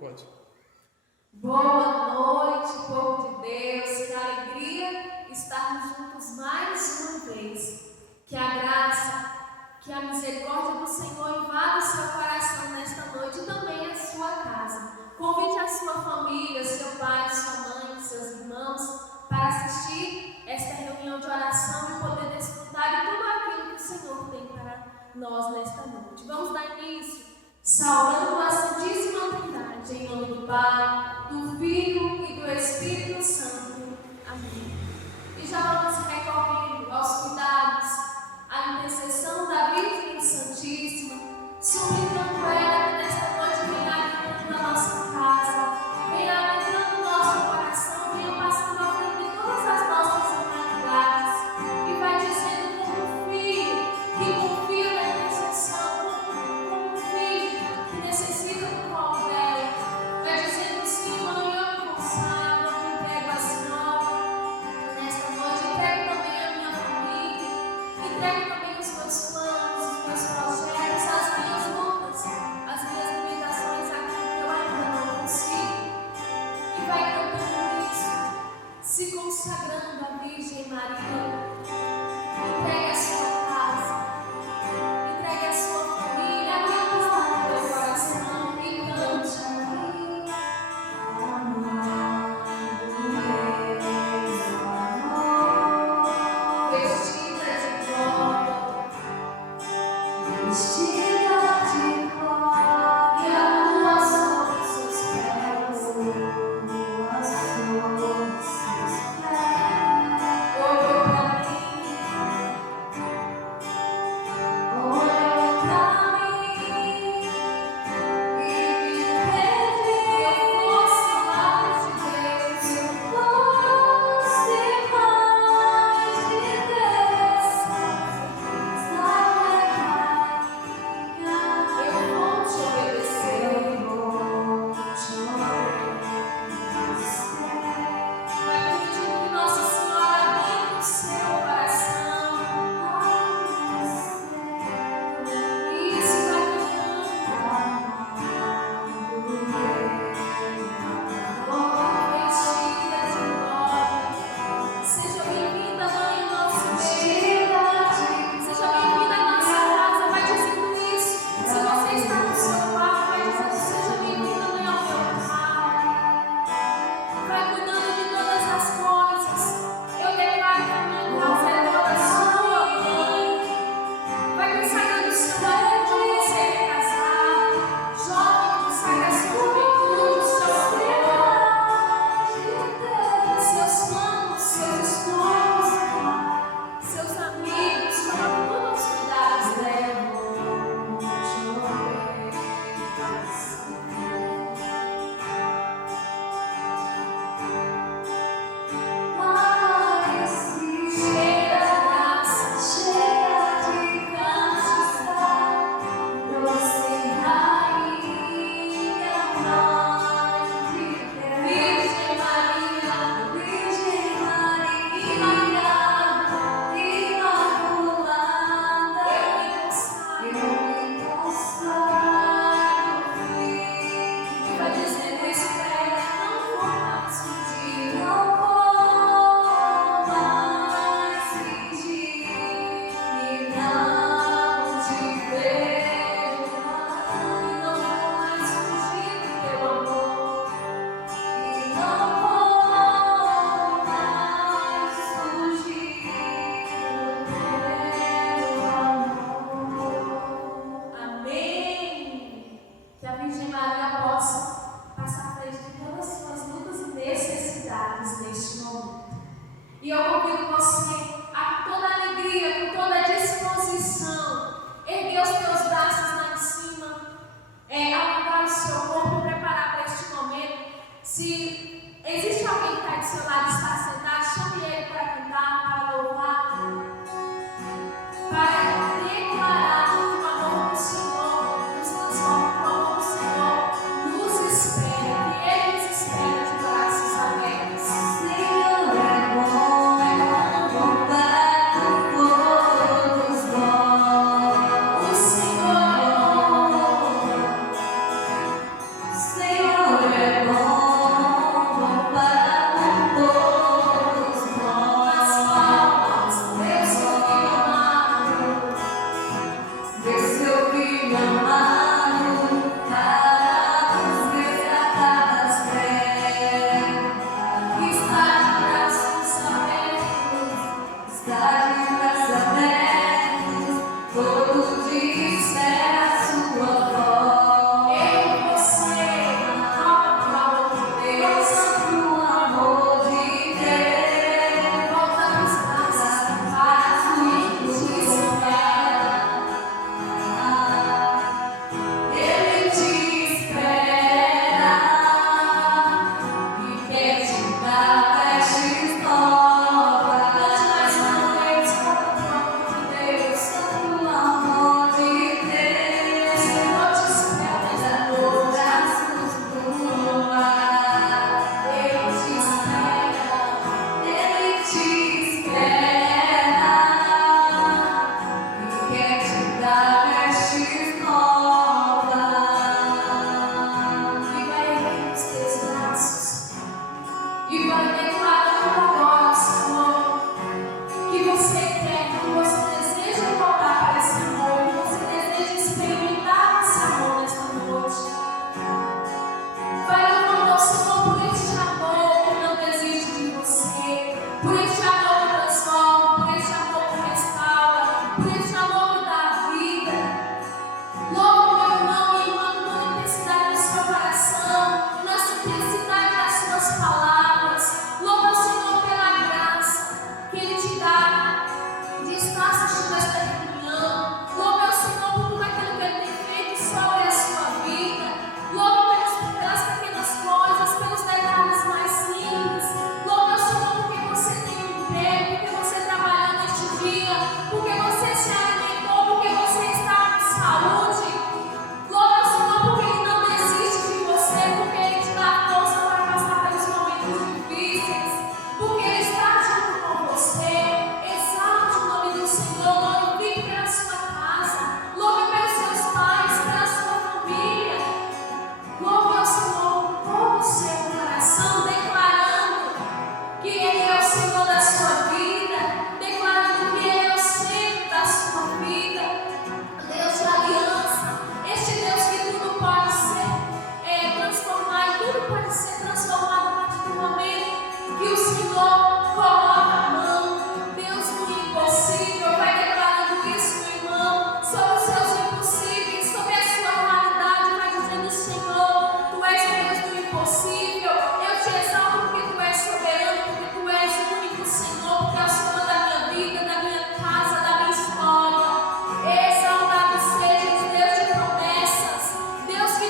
Pode. Boa noite, povo de Deus. Que alegria estarmos juntos mais uma vez. Que a graça, que a misericórdia do Senhor invada o seu coração nesta noite e também a sua casa. Convide a sua família, seu pai, sua mãe, seus irmãos, para assistir esta reunião de oração e poder desfrutar de tudo aquilo que o Senhor tem para nós nesta noite. Vamos dar início saudando a Santíssima Trindade, em nome do Pai, do Filho e do Espírito Santo. Amém. E já vamos recorrendo aos cuidados, à intercessão da Virgem Santíssima, suplicando ela que nesta noite venha adentrando na nossa casa, venha adentrando no nosso coração, venha passando à frente de todas as nossas humanidades e vai dizendo como filho que confia na intercessão, como filho que necessita do colo dela, vai dizendo: sim, mãe, eu me consagro, eu me entrego à Senhora. Nesta noite entrego também a minha família, entrego também os meus planos, os meus projetos, as minhas lutas, as minhas limitações, aquilo que eu ainda não consigo. E vai cantando isso, se consagrando à Virgem Maria. Entregue a sua casa, entregue a sua família, aquilo que está no teu coração e cante. Vestida de glória, e a lua sobre os seus pés. Olhou para mim, e me pediu que eu fosse mais de Deus, eu vou te obedecer. Vai permitindo que Nossa Senhora abençoe o seu coração. Isso, vai vestida de glória. Seja bem-vinda, mãe, ao nosso meio. Seja bem-vinda à nossa casa. Vai dizendo isso. Se você está no seu quarto, vai dizendo: seja bem-vinda, mãe, ao meu quarto. Vai cuidando de todas as coisas. Eu declaro que a minha casa é toda sua, mãe. Vai consagrando o seu amor quando você é casado. Jovem, consagra a sua juventude, o seu amor, seus planos, seus estudos, seus amigos. Coloque todos os cuidados dela. Cheia de graça, cheia de castidade, doce rainha, mãe de Deus. Virgem Maria, imaculada, eu me consagro, filho. E vai dizendo isso para ela: não vou mais fugir, não vou mais fingir, e não te vejo mais, e não vou mais fugir do teu amor, e não vou mais fugir do teu amor. Amém. Que a Virgem Maria possa passar à frente de todas as suas lutas e necessidades neste momento. E eu convido você a, com toda alegria, com toda disposição, erguer os teus braços lá em cima, alongar o seu corpo e preparar para este momento. Se existe alguém que está do seu lado e está sentado, chame ele para cantar, para louvar, para declarar o amor do Senhor, nos transforma com o amor do Senhor, nos espera, que Ele nos espera de braços abertos. Senhor é bom, completo todos nós. O Senhor é bom, Senhor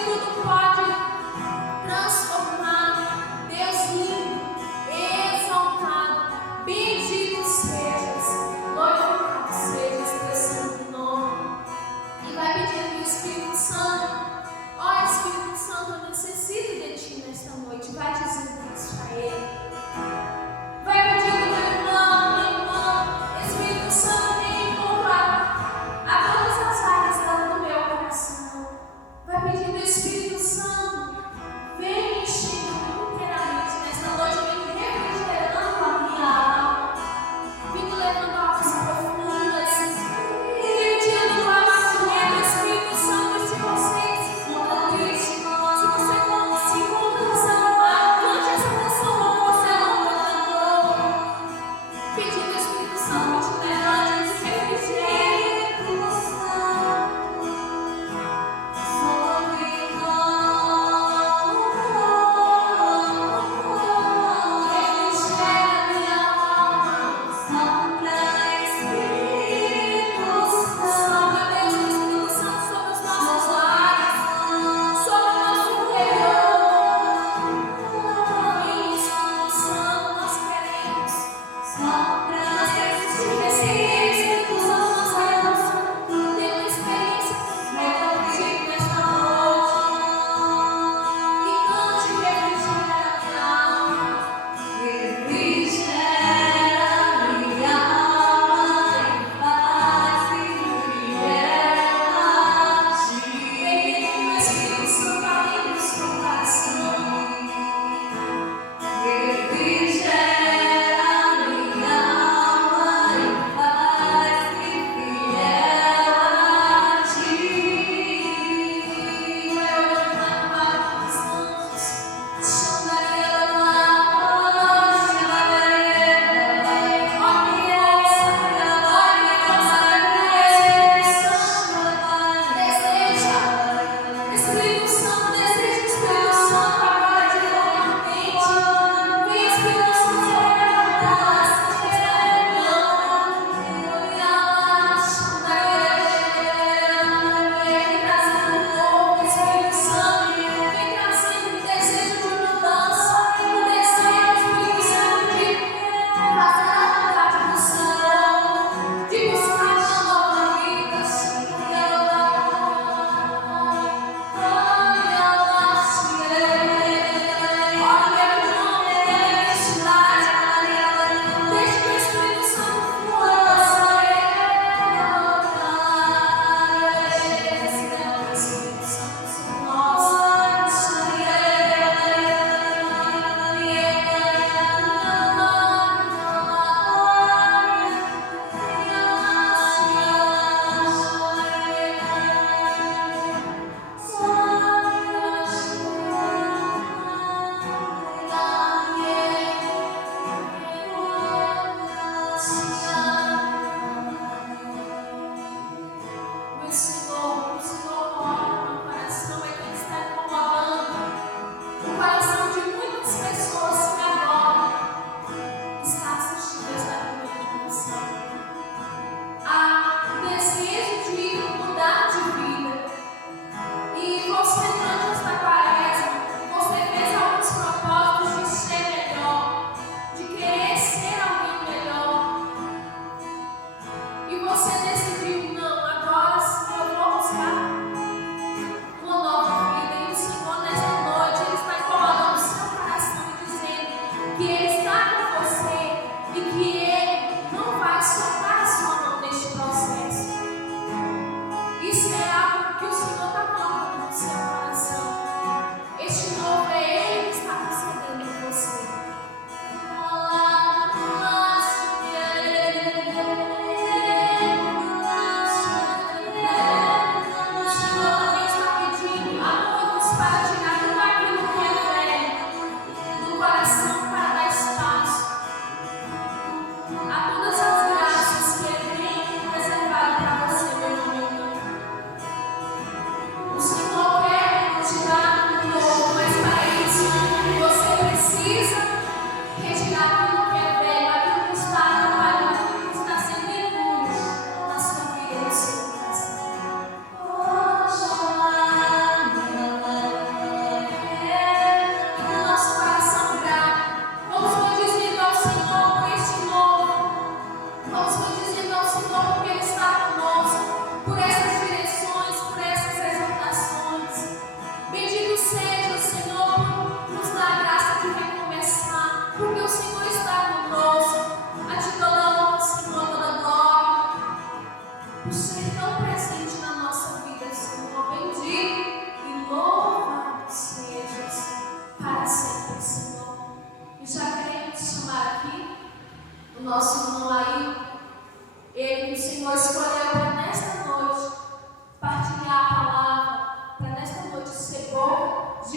tudo pode transformar. Deus lindo, exaltado, bendito sejas, glorificado sejas, teu santo nome. E vai pedindo o Espírito Santo, ó Espírito Santo, eu necessito de ti nesta noite. Vai dizendo isso a Ele. Vai pedindo, meu irmão, minha irmã, Espírito Santo, vem encontrar a todas as áreas do meu coração. Vai pedindo, Espírito Santo, vem enchendo inteiramente nesta noite, vem refrigerando a minha alma, vem me levando a águas profundas, pedindo a amor, Espírito Santo, se você se encontra triste, se você se encontra desanimado, cante essa canção com você, não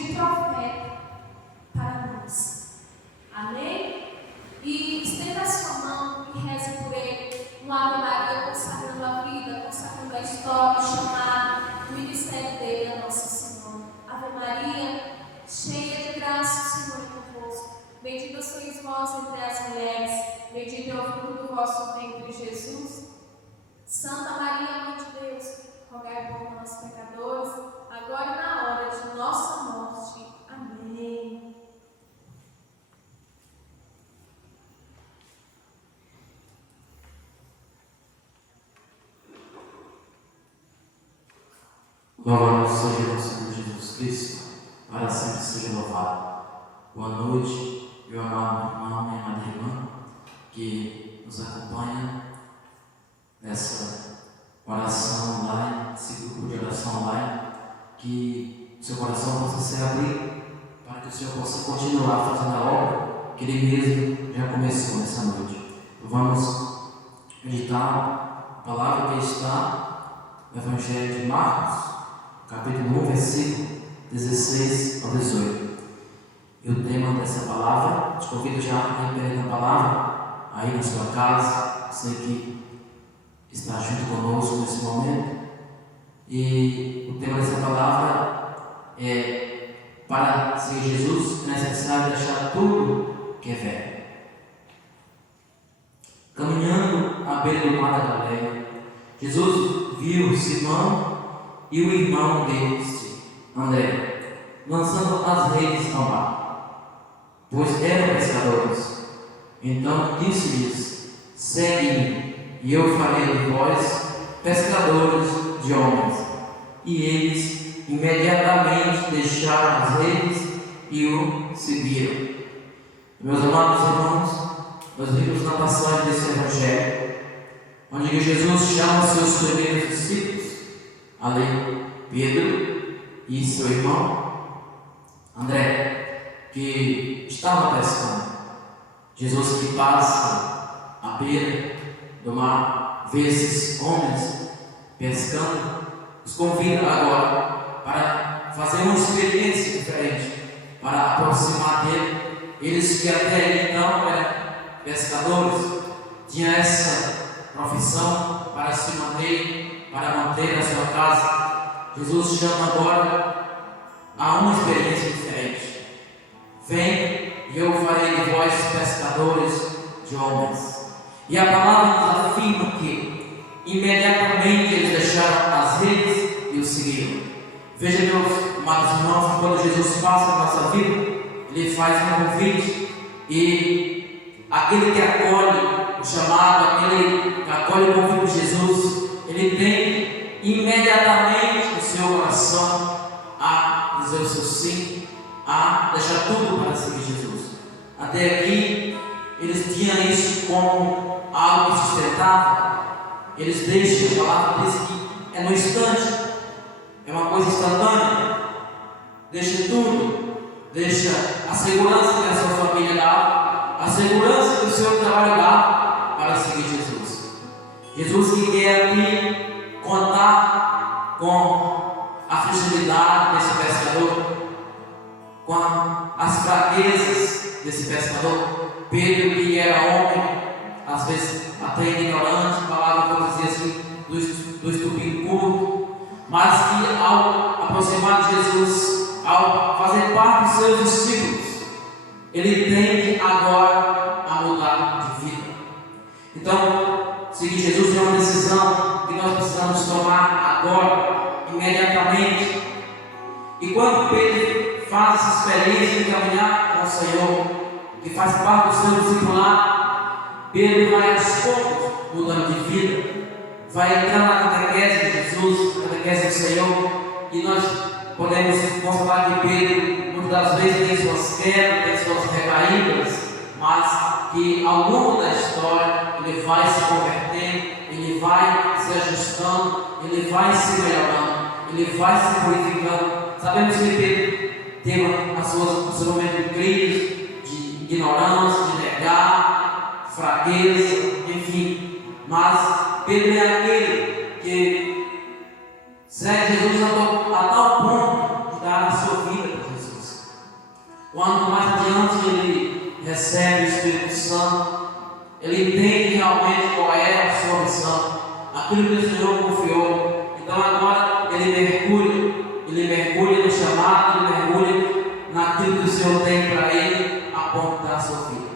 de profeta para nós. Amém? E estenda a sua mão e reze por ele. Uma Ave Maria consagrando a vida, consagrando a história, o chamado, o ministério dele a Nossa Senhora. Ave Maria, cheia de graça, o Senhor é convosco. Bendita sois vós entre as mulheres, bendito é o fruto do vosso ventre, Jesus. Santa Maria, Mãe de Deus, rogai por nós, pecadores, agora e na hora de nossa morte. Amém. Louvado seja o Senhor Jesus Cristo, para sempre seja louvado. Boa noite, meu amado irmão e amada irmã, que nos acompanha nessa oração online, esse grupo de oração online, que o seu coração possa se abrir, para que o Senhor possa continuar fazendo a obra que Ele mesmo já começou nessa noite. Então, vamos meditar a palavra que está no Evangelho de Marcos, capítulo 1, versículo 16 ao 18. E o tema dessa palavra, te convido já a ler a palavra aí na sua casa, você que está junto conosco nesse momento. E o tema dessa palavra é: para seguir Jesus é necessário deixar tudo que é velho. Caminhando à beira do mar da Galileia, Jesus viu Simão e o irmão deste, André, lançando as redes ao mar, pois eram pescadores. Então disse-lhes: segue-me, e eu farei de vós pescadores de homens. E eles imediatamente deixaram as redes e o seguiram. Meus amados irmãos, nós vimos na passagem desse Evangelho, onde Jesus chama seus primeiros discípulos, ali Pedro e seu irmão André, que estavam pescando. Jesus, que passa à beira do mar, vê esses homens pescando, os convida agora para fazer uma experiência diferente, para aproximar dele. Eles que até então eram pescadores, tinham essa profissão para se manter, para manter a sua casa. Jesus chama agora a uma experiência diferente. Vem e eu farei de vós pescadores de homens. E a palavra nos afirma que imediatamente eles deixaram as redes e o seguiram. Veja, meus amados irmãos, que quando Jesus passa na nossa vida, Ele faz um convite, e aquele que acolhe o chamado, aquele que acolhe o convite de Jesus, ele tem imediatamente no seu coração a dizer o seu sim, a deixar tudo para seguir Jesus. Até aqui, eles tinham isso como algo que sustentava. Eles deixam, a palavra diz que é no instante, é uma coisa instantânea. Deixa tudo, deixa a segurança que a sua família dá, a segurança que o seu trabalho dá, para seguir Jesus. Jesus que quer aqui contar com a fragilidade desse pescador, com as fraquezas desse pescador. Pedro, que era homem, às vezes até ignorante, palavra que eu dizia assim, do estupim curto, mas que ao aproximar de Jesus, ao fazer parte dos seus discípulos, ele tende agora a mudar de vida. Então, seguir Jesus é uma decisão que nós precisamos tomar agora, imediatamente. E quando Pedro faz essa experiência de caminhar com o Senhor, que faz parte do seu discipulado, Pedro vai aos poucos mudando de vida, vai entrar na catequese de Jesus, na catequese do Senhor, e nós podemos constatar que Pedro muitas das vezes tem suas quedas, tem suas recaídas, mas que ao longo da história ele vai se convertendo, ele vai se ajustando, ele vai se melhorando, ele vai se purificando. Sabemos que Pedro teve os seus momentos de crise, de ignorância, de negar, fraqueza, enfim, mas Pedro é aquele que segue Jesus a tal ponto de dar a sua vida para Jesus. Quando mais adiante ele recebe o Espírito Santo, ele entende realmente qual é a sua missão, aquilo que o Senhor confiou. Então agora ele mergulha no chamado, ele mergulha naquilo que o Senhor tem para ele apontar a sua vida.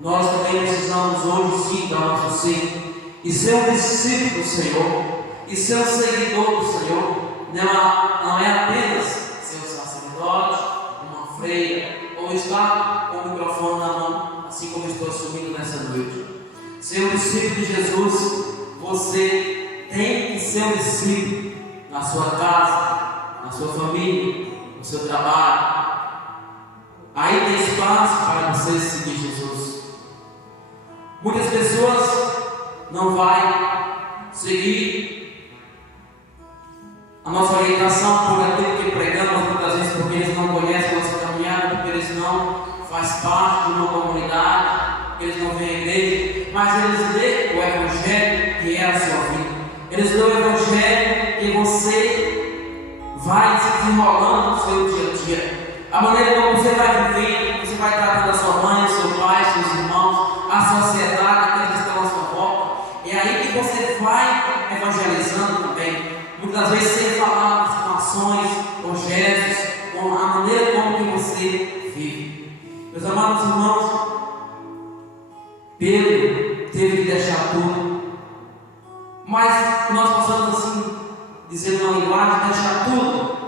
Nós também precisamos hoje sim dar nosso sim e ser um discípulo do Senhor e ser um seguidor do Senhor. Não é apenas ser um sacerdote, uma freira, ou estar com o microfone na mão, assim como estou assumindo nessa noite. Ser um discípulo de Jesus, você tem que ser um discípulo na sua casa, na sua família, no seu trabalho. Aí tem espaço para você seguir Jesus. Muitas pessoas não vão seguir a nossa orientação por aquilo que pregamos, muitas vezes porque eles não conhecem a nossa caminhada, porque eles não fazem parte de uma comunidade, porque eles não vêm à igreja, mas eles lêem o Evangelho que é a sua vida. Eles lêem o Evangelho que você vai se desenrolando no seu dia a dia. A maneira como você vai vivendo, você vai tratando a sua mãe, o seu pai, seus irmãos, a sociedade, aqueles que estão à sua volta. É aí que você vai evangelizando também. Muitas vezes sem falar com ações, com gestos, com a maneira como que você vive. Meus amados irmãos, Pedro teve que deixar tudo. Mas nós possamos assim dizer uma linguagem, deixar tudo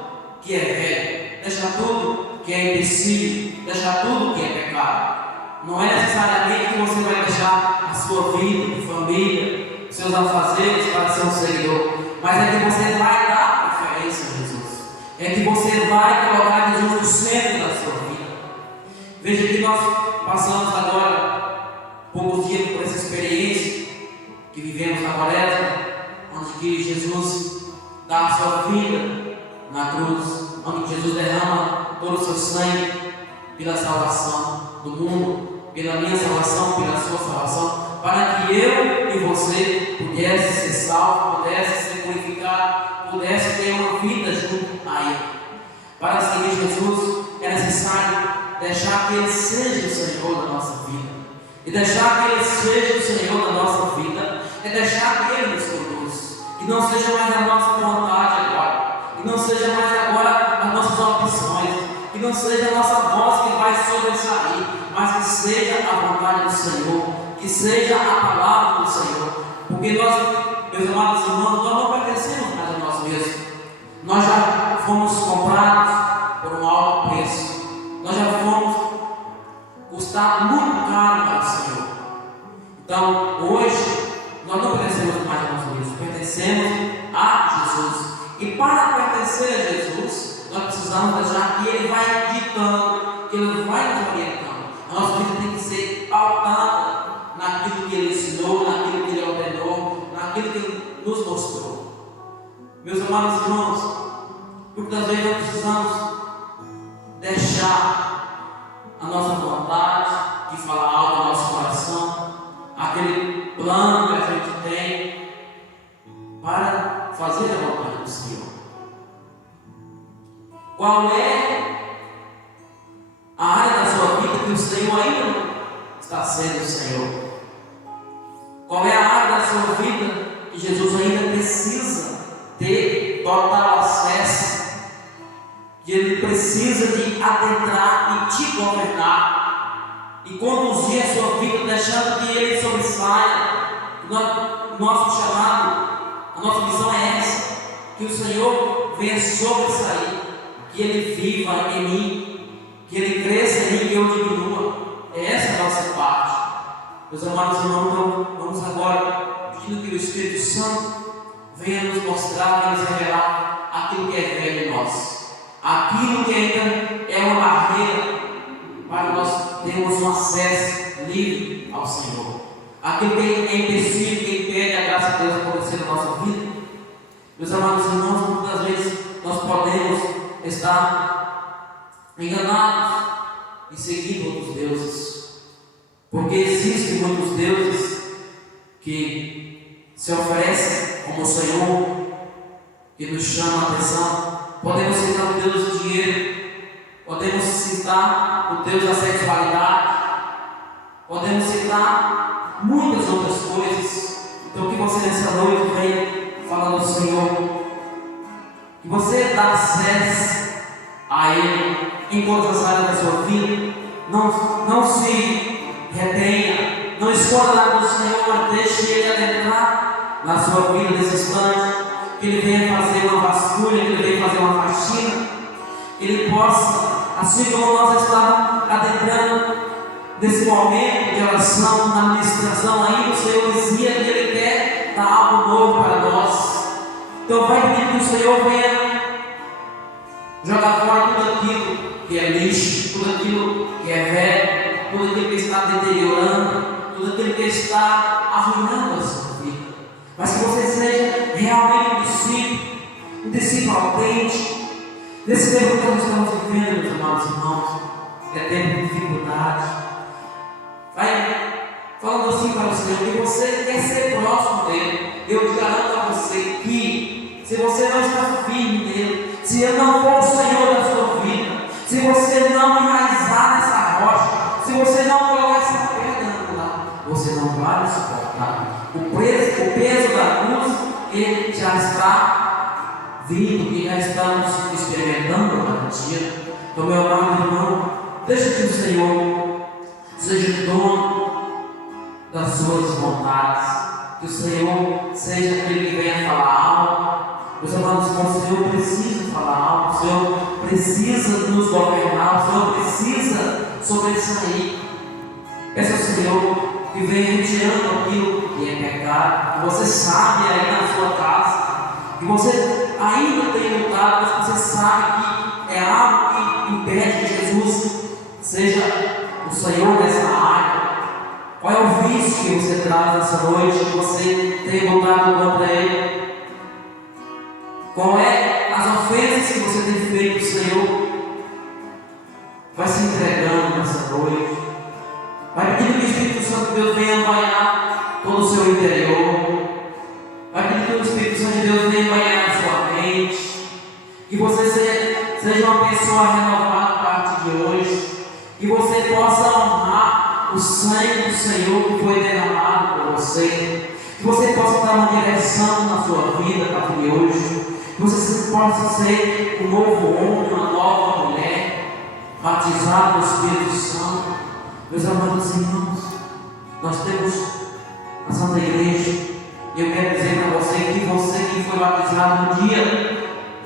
que é velho, deixar tudo que é empecilho, deixar tudo que é pecado. Não é necessariamente que você vai deixar a sua vida de família, seus afazeres para ser um seguidor, mas é que você vai dar preferência a Jesus, é que você vai colocar Jesus no centro da sua vida. Veja que nós passamos agora poucos dias por essa experiência que vivemos na Quaresma, onde que Jesus dá a sua vida na cruz, onde Jesus derrama todo o seu sangue pela salvação do mundo, pela minha salvação, pela sua salvação, para que eu e você pudesse ser salvo, pudesse ser purificado, pudesse ter uma vida junto a Ele. Para seguir Jesus é necessário deixar que Ele seja o Senhor da nossa vida. E deixar que Ele seja o Senhor da nossa vida é deixar que Ele nos conduz. Que não seja mais a nossa vontade agora, que não seja mais agora as nossas opções, que não seja a nossa voz que vai sobressair, mas que seja a vontade do Senhor, que seja a palavra do Senhor. Porque nós, meus amados irmãos, nós não pertencemos mais a nós mesmos. Nós já fomos comprados por um alto preço. Nós já fomos custados muito caro para o Senhor. Então, hoje, nós não pertencemos mais a nós mesmos, pertencemos a Jesus. E para pertencer a Jesus, nós precisamos deixar que Ele vai ditando, que Ele vai nos orientando. A nossa vida tem que ser pautada naquilo que Ele ensinou, naquilo que Ele ordenou, naquilo que Ele nos mostrou. Meus amados irmãos, muitas vezes nós precisamos deixar a nossa vontade de falar algo no nosso coração, aquele plano que a gente tem para fazer a vontade do Senhor. Qual é a área da sua vida que o Senhor ainda não está sendo o Senhor? Qual é a área da sua vida que Jesus ainda precisa ter total acesso? Que Ele precisa de adentrar e te governar e conduzir a sua vida, deixando que Ele sobressaia. Nosso chamado, a nossa missão é essa: que o Senhor venha sobressair, que Ele viva em mim, que Ele cresça em mim e eu diminua. É essa a nossa parte. Meus amados irmãos, então vamos agora pedindo que o Espírito Santo venha nos mostrar, venha nos revelar aquilo que é velho em nós, aquilo que ainda é uma barreira para nós termos um acesso livre ao Senhor, aquilo que é empecilho, que impede a graça de Deus acontecer na nossa vida. Meus amados irmãos, muitas vezes nós podemos estar enganados e seguindo outros deuses, porque existem muitos deuses que se oferecem como o Senhor, que nos chama a atenção. Podemos citar o Deus do dinheiro, podemos citar o Deus da sexualidade, podemos citar muitas outras coisas. Então, que você nessa noite venha falar do Senhor, que você dá acesso a Ele em todas as áreas da sua vida. Não se retenha, não escolha nada do Senhor, mas deixe Ele adentrar na sua vida nesse instante. Que Ele venha fazer uma vasculha, que Ele venha fazer uma faxina, que Ele possa, assim como nós estamos adentrando nesse momento de oração, na ministração ainda, o Senhor dizia que Ele quer dar algo novo para nós. Então vai pedir que o Senhor venha jogar fora tudo aquilo que é lixo, tudo aquilo que é velho, tudo aquilo que está deteriorando, tudo aquilo que está arruinando a sua vida. Mas que você seja realmente um discípulo autêntico. Nesse tempo que nós estamos vivendo, meus amados irmãos, é tempo de dificuldade. Vai falando assim para o Senhor, que você quer ser próximo dele. Eu te garanto a você que, se você não está firme nele, se ele não for o Senhor da sua vida, se você não enraizar nessa rocha, se você não colocar essa pedra no lado, você não vai suportar. O peso da cruz, ele já está vindo, e já estamos experimentando cada dia. Então, meu amado irmão, deixa que o Senhor seja o dono das suas vontades, que o Senhor seja aquele que venha falar algo. Meus amados irmãos, o Senhor precisa falar algo, o Senhor precisa nos governar, o Senhor precisa sobressair. Peça ao Senhor que venha retirando aquilo que é pecado, que você sabe aí na sua casa, que você ainda tem lutado, mas você sabe que é algo que impede que Jesus seja o Senhor dessa área. Qual é o vício que você traz nessa noite, que você tem lutado contra ele? Qual é as ofensas que você tem feito ao Senhor? Vai se entregando nessa noite. Vai pedindo que o Espírito Santo de Deus venha banhar todo o seu interior. Vai pedir que o Espírito Santo de Deus venha banhar a sua mente. Que você seja uma pessoa renovada a partir de hoje. Que você possa honrar o sangue do Senhor que foi derramado por você. Que você possa dar uma direção na sua vida a partir de hoje. Que você possa ser um novo homem, uma nova mulher, batizado no Espírito Santo. Meus amados irmãos, nós temos a Santa Igreja, e eu quero dizer para você que foi batizado um dia,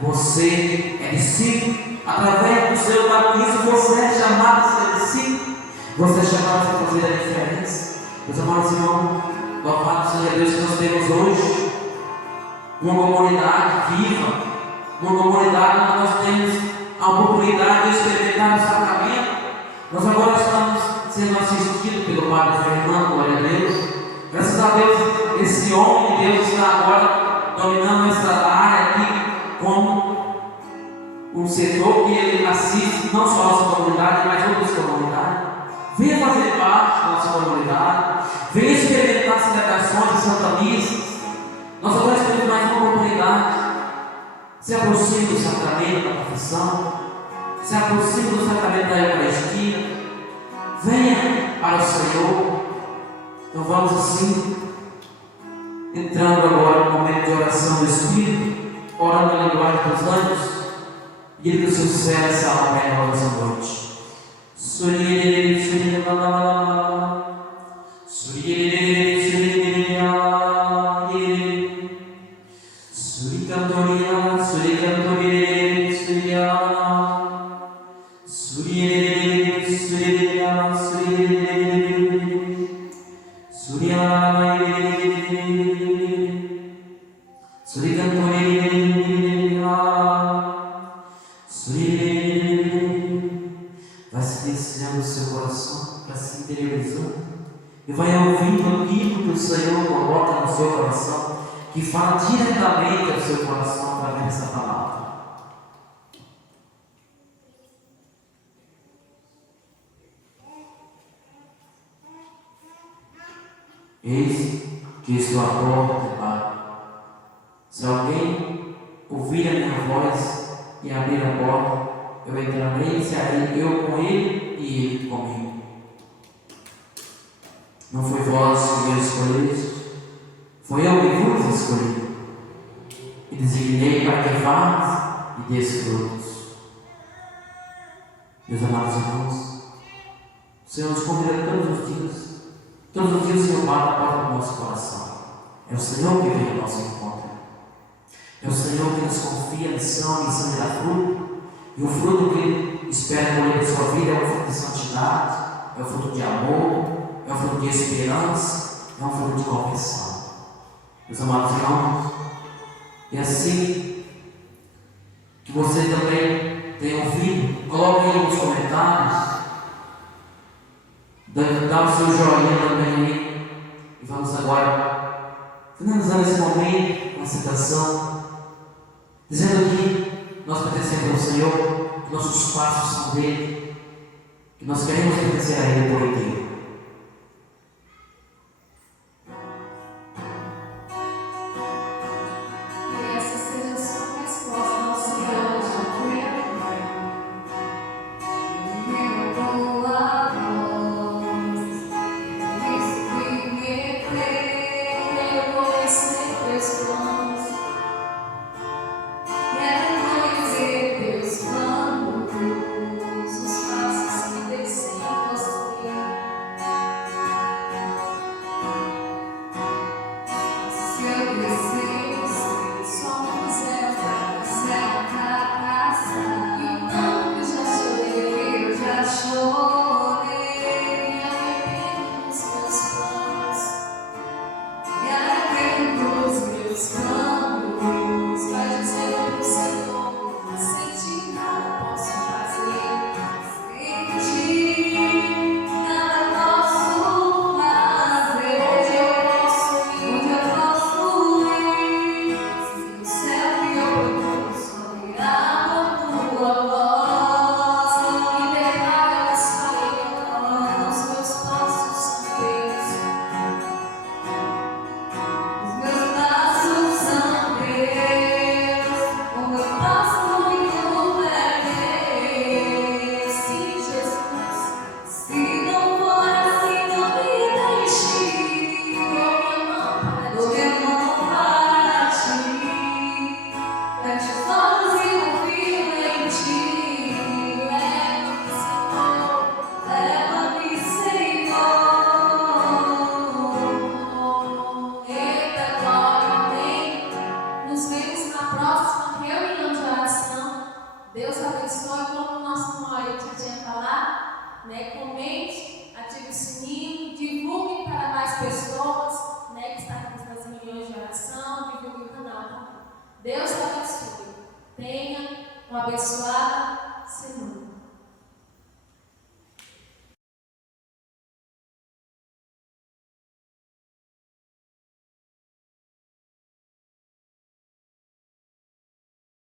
você é discípulo. Através do seu batismo, você é chamado a ser discípulo, você é chamado a fazer a diferença. Meus amados irmãos, louvado seja Deus que nós temos hoje uma comunidade viva, uma comunidade onde nós temos a oportunidade de experimentar o sacramento. Nós agora estamos sendo assistidos pelo Padre Fernando, glória a Deus. Graças a Deus, esse homem de Deus está agora dominando essa área aqui como um setor que ele assiste não só a nossa comunidade, mas outras comunidades. Venha fazer parte da nossa comunidade, venha experimentar as celebrações de Santa Missa. Nós agora temos mais uma oportunidade. Se aproxime do sacramento da confissão, se aproxime do sacramento da Eucaristia. Venha para o Senhor. Então vamos assim, entrando agora no momento de oração do Espírito, orando na linguagem dos anjos, e que o seu céu se alabem nessa noite. Suri, suri, suri, suri, cantoria, suri, cantoria, suri, suri, vai silenciando o seu coração, vai se interiorizando e vai ouvindo aquilo que o Senhor coloca no seu coração, que fala diretamente ao seu coração através dessa palavra. Eis que estou à porta e bato. Se alguém ouvir a minha voz e abrir a porta, eu entrarei e serei eu com ele e ele comigo. Não foi vós que me escolheste, foi eu que vos escolhi e designei para que vá e dês frutos. Meus amados irmãos, o Senhor nos convida todos os dias. Todos os dias o Senhor bate a porta do nosso coração. É o Senhor que vem ao nosso encontro. É o Senhor que nos confia a missão de dar fruto. E o fruto que Ele espera colher da sua vida é o fruto de santidade, é o fruto de amor, é o fruto de esperança, é um fruto de conversão. Meus amados irmãos, e assim que você também tem ouvido, coloque aí nos comentários, dá o seu joinha também aí, e vamos agora finalizando esse momento com a citação, dizendo que nós pertencemos ao Senhor, que nossos passos são dele, que nós queremos pertencer a Ele por inteiro. Comente, ative o sininho, divulgue para mais pessoas, que está aqui nas reuniões de oração, divulgue o canal. Deus te abençoe. Tenha uma abençoada semana.